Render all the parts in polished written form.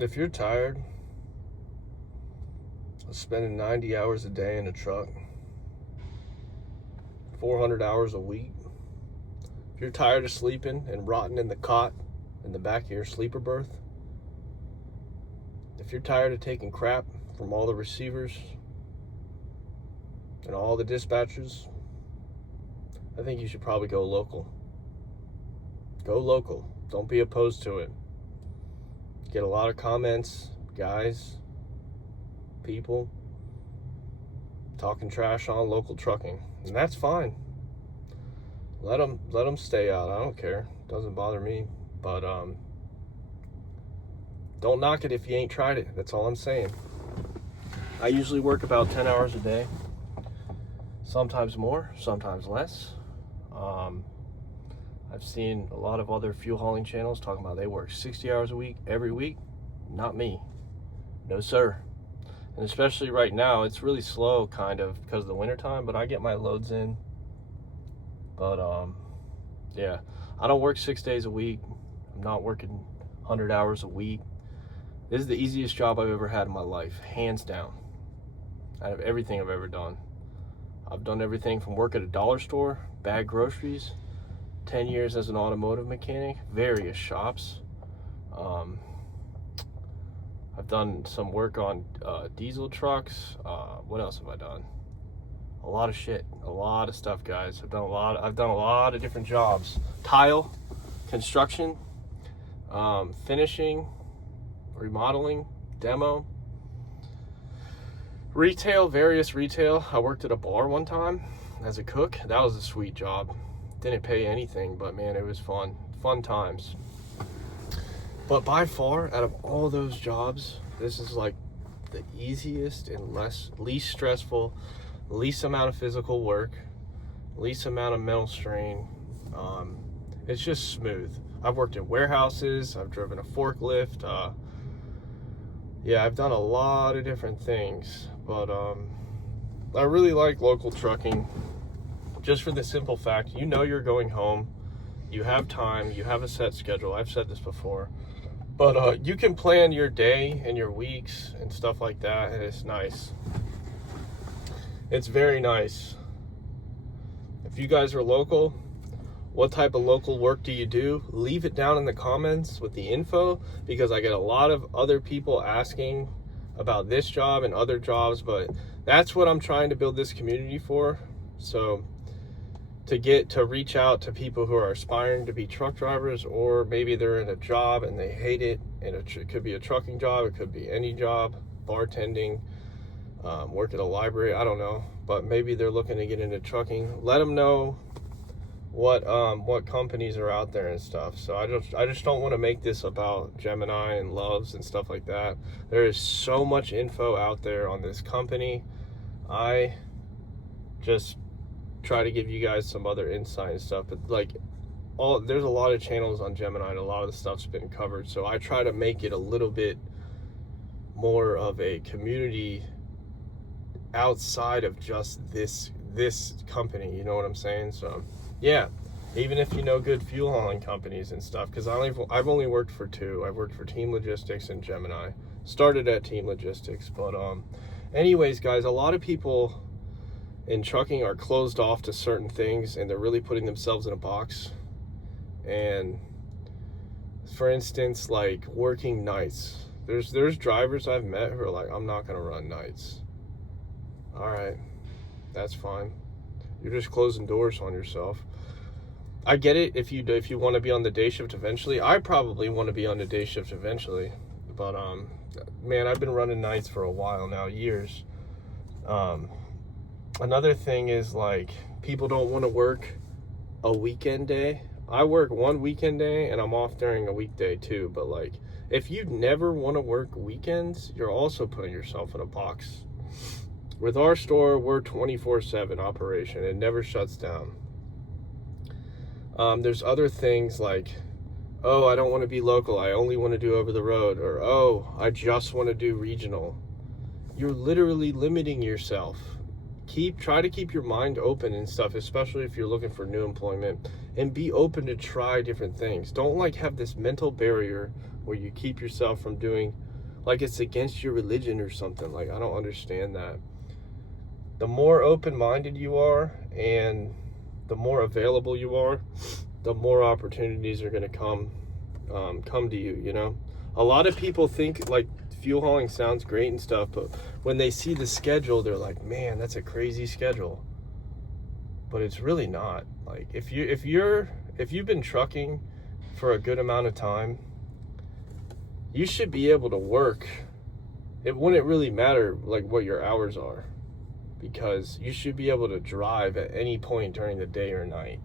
If you're tired of spending 90 hours a day in a truck, 400 hours a week, if you're tired of sleeping and rotting in the cot in the back of your sleeper berth, if you're tired of taking crap from all the receivers and all the dispatchers, I think you should probably go local. Go local. Don't be opposed to it. Get a lot of comments, guys, people talking trash on local trucking, and that's fine. Let them stay out. I don't care. Doesn't bother me. But don't knock it if you ain't tried it. That's all I'm saying. I usually work about 10 hours a day. Sometimes more, sometimes less. I've seen a lot of other fuel hauling channels talking about they work 60 hours a week, every week. Not me. No, sir. And especially right now, it's really slow kind of because of the wintertime, but I get my loads in. But, yeah, I don't work 6 days a week. I'm not working 100 hours a week. This is the easiest job I've ever had in my life, hands down, out of everything I've ever done. I've done everything from work at a dollar store, bag groceries, 10 years as an automotive mechanic, various shops. I've done some work on diesel trucks. What else have I done? A lot of shit, a lot of stuff, guys. I've done a lot of different jobs. Tile, construction, finishing, remodeling, demo, retail, various retail. I worked at a bar one time as a cook. That was a sweet job. Didn't pay anything, but man, it was fun times. But by far, out of all those jobs, this is like the easiest and least stressful, least amount of physical work, least amount of mental strain. It's just smooth. I've worked in warehouses. I've driven a forklift. Yeah, I've done a lot of different things, but I really like local trucking just for the simple fact, you know you're going home, you have time, you have a set schedule. I've said this before, but you can plan your day and your weeks and stuff like that, and it's nice. It's very nice. If you guys are local, what type of local work do you do? Leave it down in the comments with the info, because I get a lot of other people asking about this job and other jobs, but that's what I'm trying to build this community for. So to reach out to people who are aspiring to be truck drivers, or maybe they're in a job and they hate it, and it could be a trucking job, it could be any job, bartending, work at a library, I don't know, but maybe they're looking to get into trucking. Let them know what companies are out there and stuff. So I just don't want to make this about Gemini and Loves and stuff like that. There is so much info out there on this company. I just try to give you guys some other insight and stuff, but there's a lot of channels on Gemini and a lot of the stuff's been covered, so I try to make it a little bit more of a community outside of just this company, you know what I'm saying? So yeah, even if you know good fuel hauling companies and stuff, because I've only worked for two. I've worked for Team Logistics and Gemini. Started at Team Logistics, but anyways, guys, a lot of people in trucking are closed off to certain things, and they're really putting themselves in a box. And for instance, like working nights, there's drivers I've met who are like, I'm not gonna run nights. All right, that's fine. You're just closing doors on yourself. I get it if you want to be on the day shift eventually. I probably want to be on the day shift eventually, but man, I've been running nights for a while now, years. Another thing is, like, people don't want to work a weekend day. I work one weekend day and I'm off during a weekday too, but like, if you never want to work weekends, you're also putting yourself in a box. With our store, we're 24/7 operation. It never shuts down. There's other things like, oh, I don't want to be local, I only want to do over the road, or oh, I just want to do regional. You're literally limiting yourself. Try to keep your mind open and stuff, especially if you're looking for new employment, and be open to try different things. Don't have this mental barrier where you keep yourself from doing like it's against your religion or something. Like, I don't understand that. The more open-minded you are and the more available you are, the more opportunities are going to come to you, you know? A lot of people think like fuel hauling sounds great and stuff, but when they see the schedule, they're like, man, that's a crazy schedule. But it's really not. Like, if you've been trucking for a good amount of time, you should be able to work. It wouldn't really matter like what your hours are, because you should be able to drive at any point during the day or night.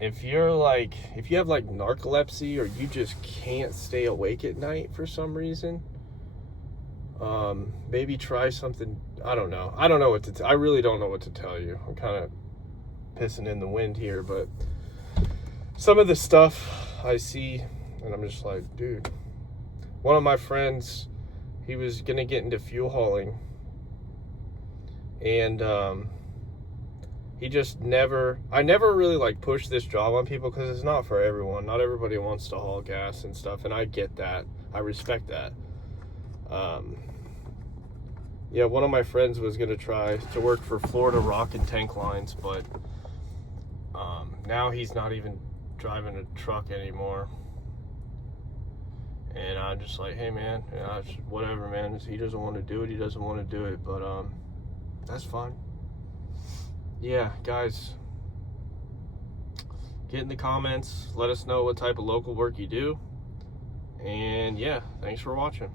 If you have like narcolepsy, or you just can't stay awake at night for some reason, maybe try something. I don't know what to I really don't know what to tell you. I'm kind of pissing in the wind here, but some of the stuff I see and I'm just like, dude. One of my friends, he was gonna get into fuel hauling, and he just I never really like pushed this job on people, because it's not for everyone. Not everybody wants to haul gas and stuff, and I get that. I respect that. Yeah, one of my friends was gonna try to work for Florida Rock and Tank Lines, but now he's not even driving a truck anymore. And I'm just like, hey man, yeah, whatever, man. If he doesn't want to do it, he doesn't want to do it. But that's fine. Yeah, guys, get in the comments. Let us know what type of local work you do. And yeah, thanks for watching.